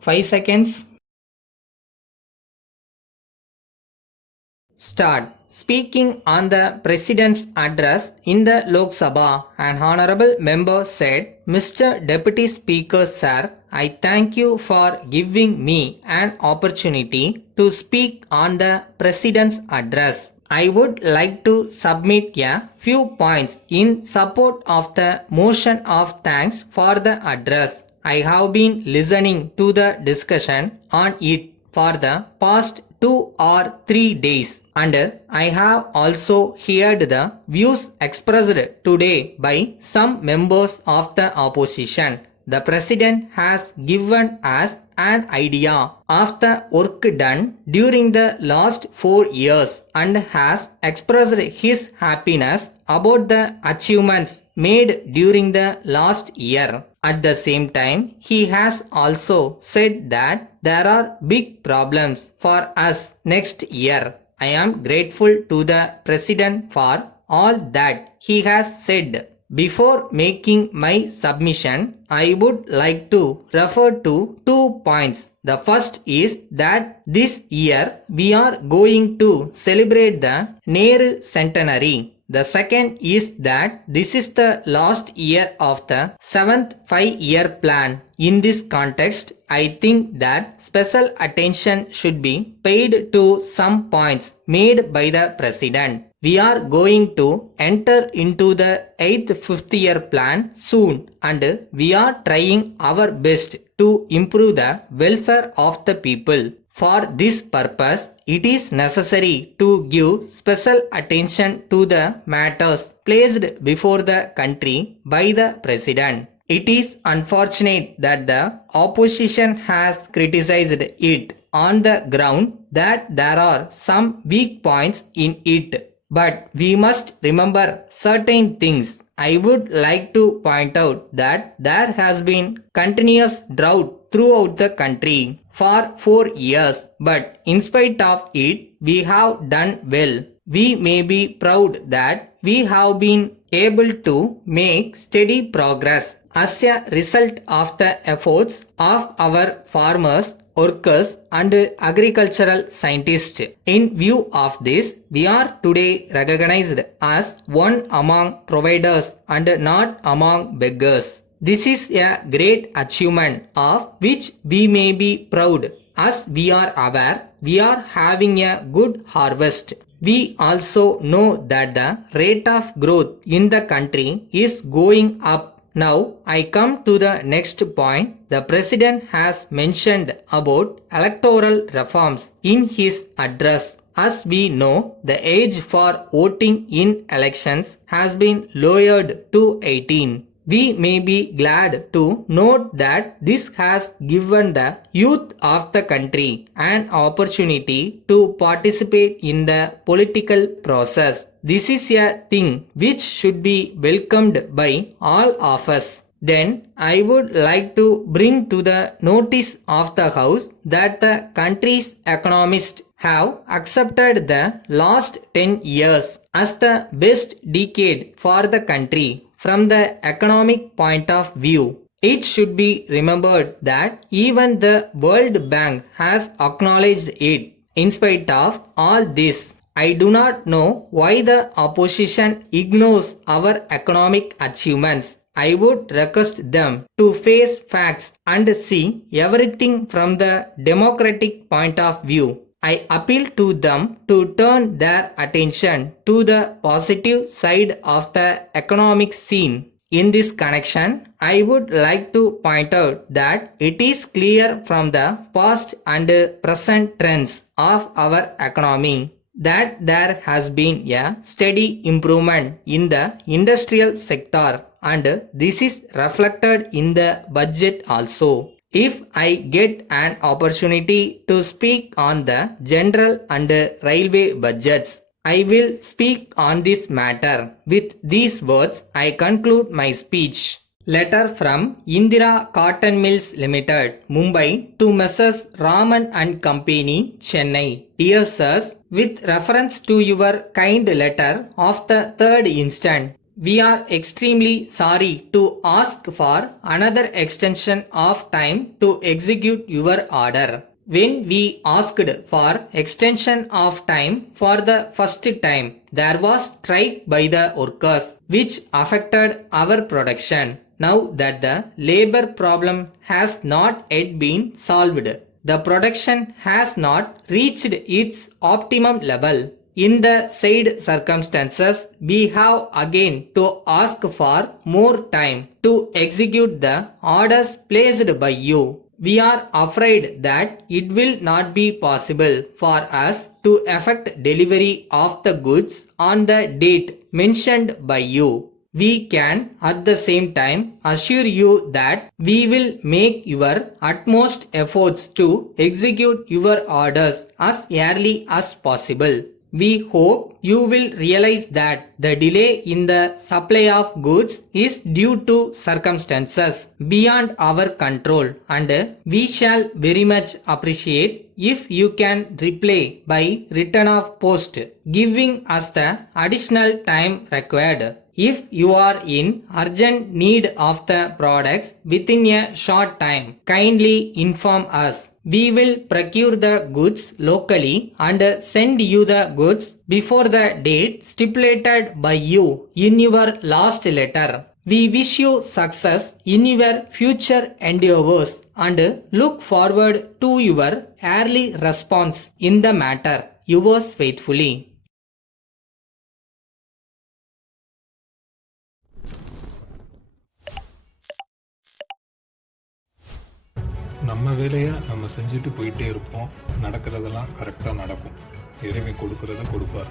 5 seconds. Start. Speaking on the President's address in the Lok Sabha, an honorable member said, Mr. Deputy Speaker Sir, I thank you for giving me an opportunity to speak on the President's address. I would like to submit a few points in support of the motion of thanks for the address. I have been listening to the discussion on it for the past 2 or 3 days, and I have also heard the views expressed today by some members of the opposition. The President has given us an idea of the work done during the last 4 years and has expressed his happiness about the achievements made during the last year. At the same time, he has also said that there are big problems for us next year. I am grateful to the President for all that he has said. Before making my submission, I would like to refer to 2 points. The first is that this year we are going to celebrate the Nehru Centenary. The second is that this is the last year of the 7th 5-year plan. In this context, I think that special attention should be paid to some points made by the President. We are going to enter into the 8th 5th-year plan soon, and we are trying our best to improve the welfare of the people. For this purpose, it is necessary to give special attention to the matters placed before the country by the President. It is unfortunate that the opposition has criticized it on the ground that there are some weak points in it. But we must remember certain things. I would like to point out that there has been continuous drought throughout the country for 4 years, but in spite of it, we have done well. We may be proud that we have been able to make steady progress as a result of the efforts of our farmers, workers, and agricultural scientists. In view of this, we are today recognized as one among providers and not among beggars. This is a great achievement of which we may be proud. As we are aware, we are having a good harvest. We also know that the rate of growth in the country is going up. Now I come to the next point. The President has mentioned about electoral reforms in his address. As we know, the age for voting in elections has been lowered to 18. We may be glad to note that this has given the youth of the country an opportunity to participate in the political process. This is a thing which should be welcomed by all of us. Then I would like to bring to the notice of the House that the country's economists have accepted the last 10 years as the best decade for the country from the economic point of view. It should be remembered that even the World Bank has acknowledged it. In spite of all this, I do not know why the opposition ignores our economic achievements. I would request them to face facts and see everything from the democratic point of view. I appeal to them to turn their attention to the positive side of the economic scene. In this connection, I would like to point out that it is clear from the past and present trends of our economy that there has been a steady improvement in the industrial sector, and this is reflected in the budget also. If I get an opportunity to speak on the general and railway budgets, I will speak on this matter. With these words, I conclude my speech. Letter from Indira Cotton Mills Limited, Mumbai to Messrs. Raman and Company, Chennai. Dear Sirs, with reference to your kind letter of the 3rd instant, We are extremely sorry to ask for another extension of time to execute your order. When we asked for extension of time for the first time, there was strike by the workers which affected our production. Now that the labor problem has not yet been solved, the production has not reached its optimum level. In the said circumstances, we have again to ask for more time to execute the orders placed by you. We are afraid that it will not be possible for us to effect delivery of the goods on the date mentioned by you. We can at the same time assure you that we will make your utmost efforts to execute your orders as early as possible. We hope you will realize that the delay in the supply of goods is due to circumstances beyond our control, and we shall very much appreciate if you can reply by return of post, giving us the additional time required. If you are in urgent need of the products within a short time, kindly inform us. We will procure the goods locally and send you the goods before the date stipulated by you in your last letter. We wish you success in your future endeavors and look forward to your early response in the matter. Yours faithfully. நம்ம வேலையை நம்ம செஞ்சுட்டு போயிட்டே இருப்போம். நடக்கிறதெல்லாம் கரெக்டாக நடக்கும். இறைவன் கொடுக்கறத கொடுப்பார்.